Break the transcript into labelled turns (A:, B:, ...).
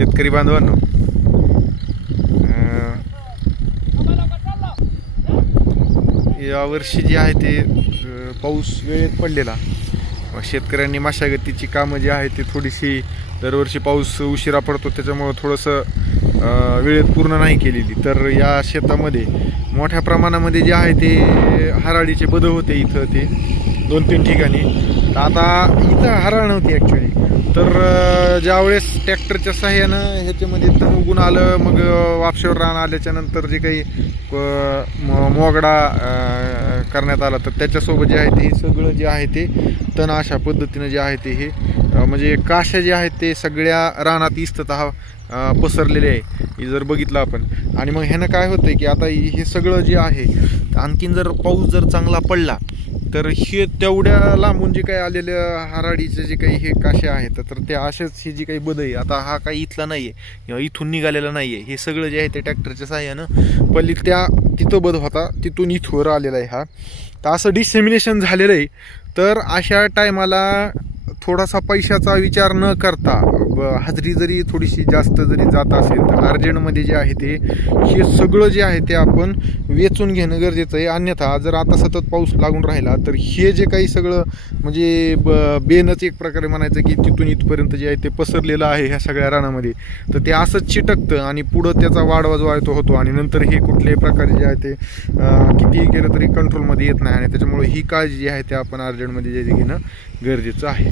A: शेतकरी बांधवांनो. यावर्षी जे आहे ते पाऊस वेळेत पडलेला. शेतकऱ्यांनी मशागतीची कामं जी आहे ती थोडीशी दरवर्षी पाऊस उशिरा पडतो त्याच्यामुळं थोडंसं वेळेत पूर्ण नाही केलेली. तर या शेतामध्ये मोठ्या प्रमाणामध्ये जे आहे ते हराळीचे बदल होते इथं ते. दोन तीन ठिकाणी. तर आता इथं हराळ नव्हती ॲक्च्युली तर ज्यावेळेस ट्रॅक्टरच्या सहाय्यानं ह्याच्यामध्ये तण उगून आलं मग वापशावर रान आल्याच्यानंतर जे काही म- मोगडा करण्यात आला तर त्याच्यासोबत जे आहे ते हे सगळं जे आहे ते तण अशा पद्धतीनं जे आहे ते हे म्हणजे काशा जे आहेत ते सगळ्या रानात इस्तत पसरलेले आहे. जर बघितलं आपण. आणि मग ह्यानं काय होतं की आता हे सगळं जे आहे आणखीन जर पाऊस जर चांगला पडला तर हे तेवढ्या लांबून जे काही आलेल्या हराडीचे जे काही हे काशे आहेत तर ते असेच हे जी काही बद आहे आता हा काही इथला नाही आहे किंवा इथून निघालेला नाही आहे हे सगळं जे आहे ते ट्रॅक्टरच्या साह्यानं पल्ली त्या तिथं बद होता तिथून इथवर आलेला आहे हा. तर असं डिसेमिनेशन झालेलं आहे. तर अशा टायमाला थोडासा पैशाचा विचार न करता ब- हाजरी जरी थोडीशी जास्त जरी जात असेल तर अर्जंटमध्ये जे आहे ते हे सगळं जे आहे ते आपण वेचून घेणं गरजेचं आहे. अन्यथा जर आता सतत पाऊस लागून राहिला तर हे जे काही सगळं म्हणजे ब बेनच एक प्रकारे म्हणायचं की तिथून इथपर्यंत जे आहे ते पसरलेलं आहे ह्या सगळ्या रानामध्ये तर ते असंच चिटकतं आणि पुढं त्याचा वाढवा जो आहे तो होतो आणि नंतर हे कुठल्याही प्रकारे जे आहे ते कितीही केलं तरी कंट्रोलमध्ये येत नाही आणि त्याच्यामुळे ही काळजी जी आहे ते आपण अर्जंटमध्ये जे घेणं गरजेचं आहे.